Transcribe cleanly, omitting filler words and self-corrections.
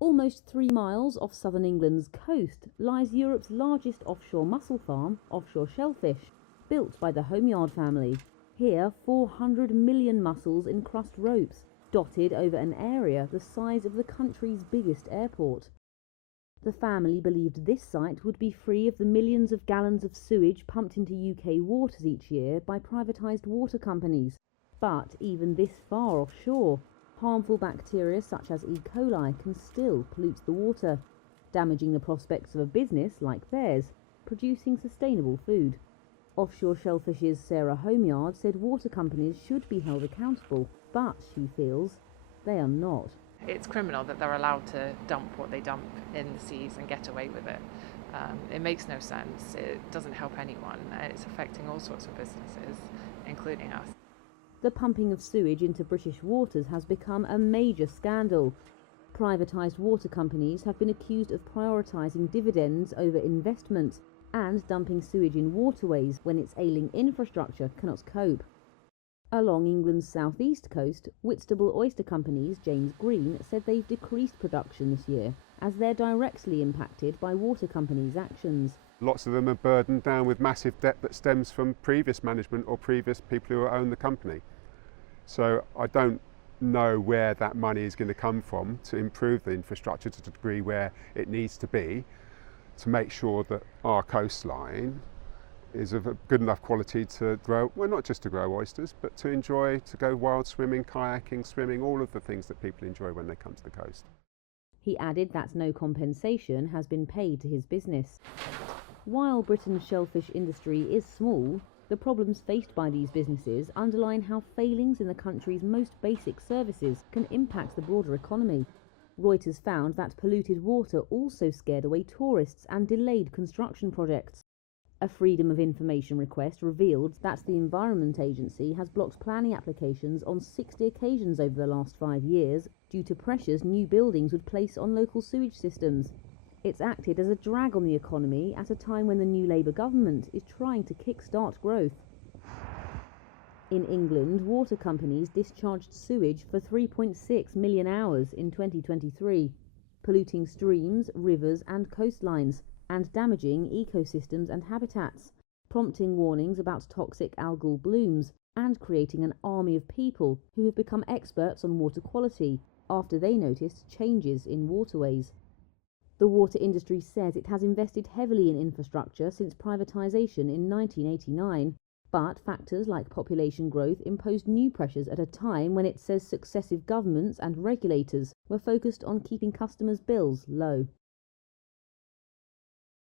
Almost 3 miles off southern England's coast lies Europe's largest offshore mussel farm, Offshore Shellfish, built by the Homeyard family. Here, 400 million mussels encrust ropes, dotted over an area the size of the country's biggest airport. The family believed this site would be free of the millions of gallons of sewage pumped into UK waters each year by privatised water companies. But even this far offshore, harmful bacteria such as E.coli can still pollute the water, damaging the prospects of a business like theirs, producing sustainable food. Offshore Shellfish's Sarah Homeyard said water companies should be held accountable, but she feels they are not. It's criminal that they're allowed to dump what they dump in the seas and get away with it. It makes no sense. It doesn't help anyone. It's affecting all sorts of businesses, including us. The pumping of sewage into British waters has become a major scandal. Privatised water companies have been accused of prioritising dividends over investment and dumping sewage in waterways when its ailing infrastructure cannot cope. Along England's southeast coast, Whitstable Oyster Company's James Green said they've decreased production this year as they're directly impacted by water companies' actions. Lots of them are burdened down with massive debt that stems from previous management or previous people who own the company. So I don't know where that money is going to come from to improve the infrastructure to the degree where it needs to be to make sure that our coastline is of a good enough quality to grow, well, not just to grow oysters, but to enjoy, to go wild swimming, kayaking, swimming, all of the things that people enjoy when they come to the coast. He added that no compensation has been paid to his business. While Britain's shellfish industry is small, the problems faced by these businesses underline how failings in the country's most basic services can impact the broader economy. Reuters found that polluted water also scared away tourists and delayed construction projects. A Freedom of Information request revealed that the Environment Agency has blocked planning applications on 60 occasions over the last 5 years due to pressures new buildings would place on local sewage systems. It's acted as a drag on the economy at a time when the new Labour government is trying to kick-start growth. In England, water companies discharged sewage for 3.6 million hours in 2023, polluting streams, rivers and coastlines, and damaging ecosystems and habitats, prompting warnings about toxic algal blooms and creating an army of people who have become experts on water quality after they noticed changes in waterways. The water industry says it has invested heavily in infrastructure since privatisation in 1989, but factors like population growth imposed new pressures at a time when it says successive governments and regulators were focused on keeping customers' bills low.